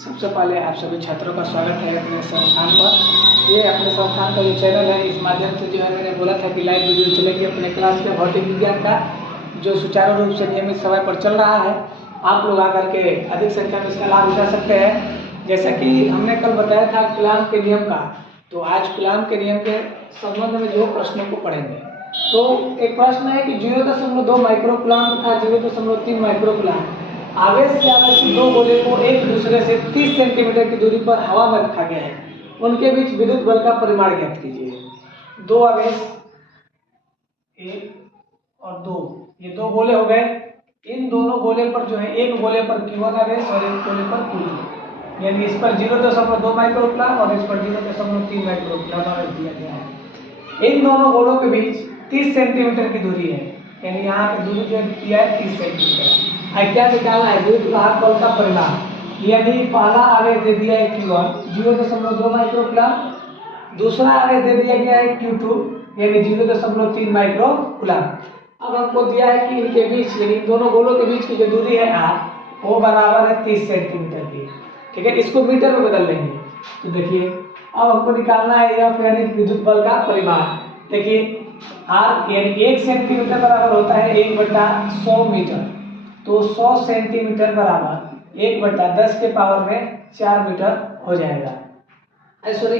सबसे पहले आप सभी छात्रों का स्वागत है अपने संस्थान पर। ये अपने संस्थान का जो चैनल है, इस माध्यम से जो है मैंने बोला था कि लाइव वीडियो चलेगी अपने क्लास के भौतिक विज्ञान का, जो सुचारू रूप से नियमित समय पर चल रहा है। आप लोग आकर के अधिक संख्या में इसका लाभ उठा सकते हैं। जैसा कि हमने कल बताया था कूलाम के नियम का, तो आज कूलाम के नियम के संबंध में जो प्रश्नों को पढ़ेंगे। तो एक प्रश्न है कि 0.2 माइक्रो कूलाम तथा 0.3 माइक्रो कूलाम आवेश से आवेशित दो गोले को एक दूसरे से 30 सेंटीमीटर की दूरी पर हवा में रखा गया है, उनके बीच विद्युत बल का परिमाण ज्ञात कीजिए। दो आवेश 1 और 2, ये दो गोले हो गए। इन दोनों गोले पर जो है, एक गोले पर Q1 आवेश और एक गोले पर Q2, यानी इस पर 0.2 माइक्रो कूलाम और इस पर 0.3 माइक्रो कूलाम आवेश दिया गया है। इन दोनों गोलों के बीच 30 सेंटीमीटर की दूरी है, यानी यहाँ की दूरी जो दिया है 30 सेंटीमीटर। क्या निकालना है? विद्युत वाहक बल का परिमाण, यानी पहला आवेश दे दिया है Q1 0.2 माइक्रो कूलाम, दूसरा आवेश दे दिया गया है Q2 यानी 0.3 माइक्रो कूलाम। अब हमको दिया है कि इनके बीच, यानी दोनों गोलों के बीच की जो दूरी है R, वो बराबर है 30 सेंटीमीटर की। ठीक है, इसको मीटर में बदल लेंगे। तो देखिए अब हमको निकालना है F यानी विद्युत बल का परिमाण। देखिए R यानी 1 सेंटीमीटर बराबर होता है 1/100 मीटर, तो 100 सेंटीमीटर बराबर 1/10 के पावर में 4 मीटर हो जाएगा। सॉरी,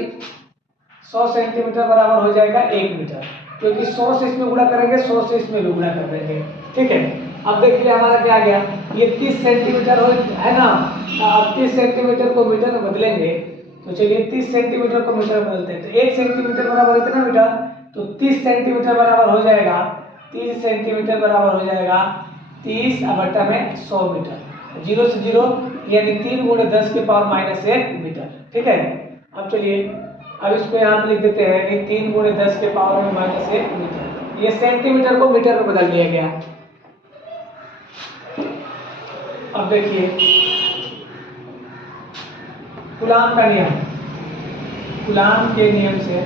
100 सेंटीमीटर बराबर हो जाएगा 1 मीटर, क्योंकि 100 से इसमें गुणा करेंगे, 100 से इसमें भी गुणा कर देंगे। ठीक है, अब देखिए हमारा क्या गया, ये 30 सेंटीमीटर है ना। अब 30 सेंटीमीटर को मीटर में बदलेंगे, तो चलिए 30 सेंटीमीटर को मीटर में बदलते हैं। तो 1 सेंटीमीटर बराबर इतना मीटर, तो 30 सेंटीमीटर बराबर हो जाएगा 30 सेंटीमीटर बराबर हो जाएगा 30/100 मीटर। 0 से 0 यानी 3 × 10 के पावर -1 मीटर। ठीक है, अब चलिए अब इसको यहाँ लिख देते हैं कि 3 × 10 के पावर में -1 मीटर। ये सेंटीमीटर को मीटर में बदल दिया गया। अब देखिए कूलाम का नियम, कूलाम के नियम से,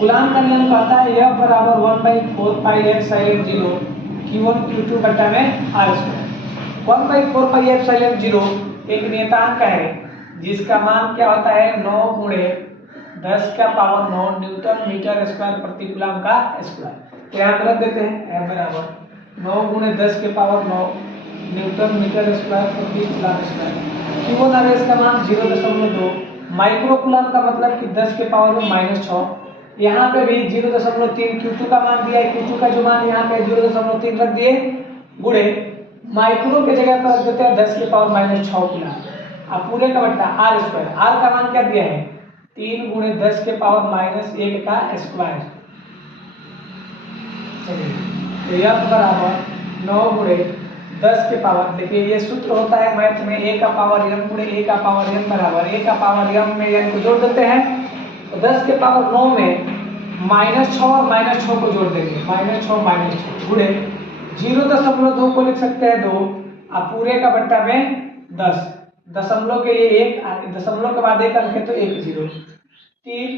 कूलाम का नियम कहता है यह बराबर 1/4πε0 Q1 Q2 बटा में R²। 1/4πε0 एक नियतांक है जिसका मान क्या होता है 9 × 10 का पावर 9 न्यूटन मीटर स्क्वायर प्रति कूलाम का स्क्वायर। तो यहाँ रख देते हैं F बराबर 9 × 10 के पावर 9 न्यूटन मीटर स्क्वायर प्रति कूलाम स्क्वायर। Q1 आवेश का मान 0.2 माइक्रो कूलाम का मतलब कि 10 के पावर में -6। यहाँ पे भी 0.3 Q2 का मान दिया है, Q2 का जो मान यहाँ पे 0.3 रख दिए, गुणे माइक्रो के जगह पर रख देते हैं 10 के पावर -6 कूलाम। अब पूरे का बट्टा R², R का मान क्या दिया है 3 × 10 के पावर -1 का स्क्वायर। चलिए तो F बराबर 9 × 10 के पावर, देखिए ये सूत्र होता है मैथ में A का पावर m × A का पावर m बराबर A का पावर m में n को जोड़ देते हैं, तो 10 के पावर 9 में -6 और -6 को जोड़ देंगे, -6 -6 गुणे 0.2 को लिख सकते हैं 2, अब पूरे का बट्टा में 10, दशमलव के लिए 1, दशमलव के बाद 1 अंक है तो 1 0, 3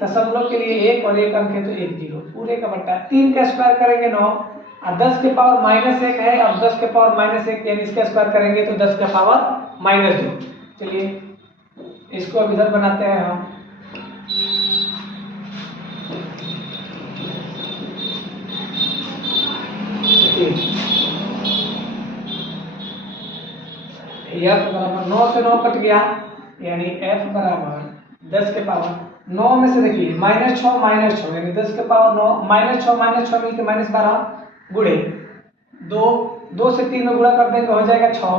दशमलव के लिए 1 और 1 अंक है तो 1 0, पूरे का बट्टा 3 का स्क्वायर करेंगे 9, और 10 के पावर -1 है, अब 10 के पावर -1 यानी इसका स्क्वायर करेंगे तो 10 का पावर -2। चलिए इसको अब इधर बनाते हैं हम। F बराबर 9 से 9 कट गया, यानी F बराबर 10 के पावर 9 में से देखिए -6 यानी 10 के पावर 9 -6 मिलके -12 गुणे 2 से 3 में गुणा कर देंगे हो जाएगा 6,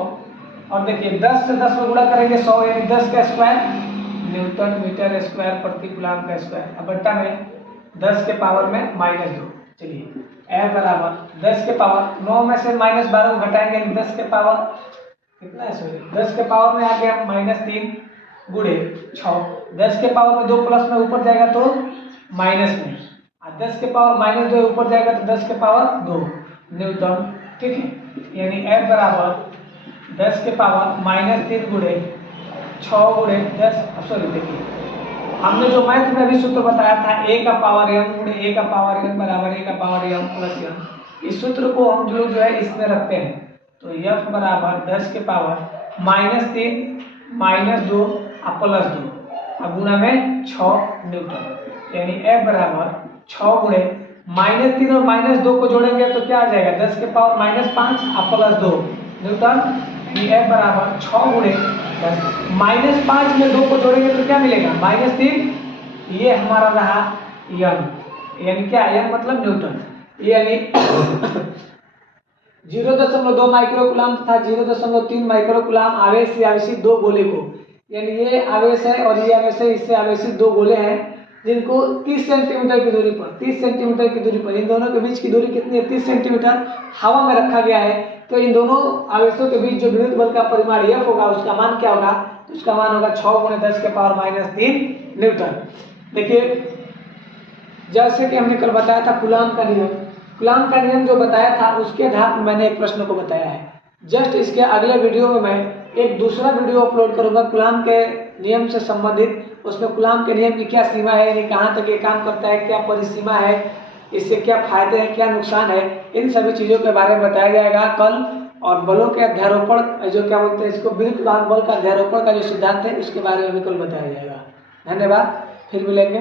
और देखिए 10 से 10 में गुणा करेंगे 100 यानी 10 का स्क्वायर न्यूटन मीटर स्क्वायर प्रति कूलाम का स्क्वायर। अब बट्टा में 10 के पावर में -2। चलिए F बराबर 10 के पावर 9 में से -12 को घटाएंगे, 10 के पावर कितना है, सॉरी 10 के पावर में आ गया -3 गुणे 6, 10 के पावर में 2 प्लस में ऊपर जाएगा तो माइनस में, और 10 के पावर -2 ऊपर जाएगा तो 10 के पावर 2 न्यूटन। ठीक है, यानी F बराबर 10 के पावर -3 गुणे 6 गुणे 10, सॉरी देखिए हमने जो मैथ में अभी सूत्र बताया था A का पावर m गुणे A का पावर n बराबर A का पावर m प्लस n, इस सूत्र को हम जो है इसमें रखते हैं, तो F बराबर 10 के पावर -3 -2 और +2 अब गुणा में 6 न्यूटन, यानी F बराबर 6 गुणे -3 और -2 को जोड़ेंगे तो क्या आ जाएगा 10 के पावर -5 और +2 न्यूटन। F बराबर 6 गुणे 10 -5 में 2 को जोड़ेंगे तो क्या मिलेगा -3। ये हमारा रहा यम, यानी क्या यम मतलब न्यूटन, यानी 0.2 माइक्रोकूलम तथा 0.3 माइक्रोकूलम आवेश से आवेशित दो गोले को, यानी ये आवेश है और ये आवेश है, इससे आवेशित दो गोले हैं जिनको 30 सेंटीमीटर की दूरी पर 30 सेंटीमीटर की दूरी पर इन दोनों के बीच की दूरी कितनी है 30 सेंटीमीटर हवा में रखा गया है। तो इन दोनों आवेशों के बीच जो विद्युत बल का परिमाण F होगा उसका मान क्या होगा, तो उसका मान होगा 6 गुणे 10 के पावर -3 न्यूटन। देखिए जैसे कि हमने कल बताया था कूलाम का नियम जो बताया था उसके आधार पर मैंने एक प्रश्न को बताया है। जस्ट इसके अगले वीडियो में मैं एक दूसरा वीडियो अपलोड करूंगा कूलाम के नियम से संबंधित, उसमें कूलाम के नियम की क्या सीमा है, यानी कहाँ तक ये काम करता है, क्या परिसीमा है, इससे क्या फायदे हैं, क्या नुकसान है, इन सभी चीज़ों के बारे में बताया जाएगा कल। और बलों के अध्यारोपण जो क्या बोलते हैं इसको विद्युत वाहक बल का अध्यारोपण का जो सिद्धांत है उसके बारे में भी कल बताया जाएगा। धन्यवाद, फिर मिलेंगे।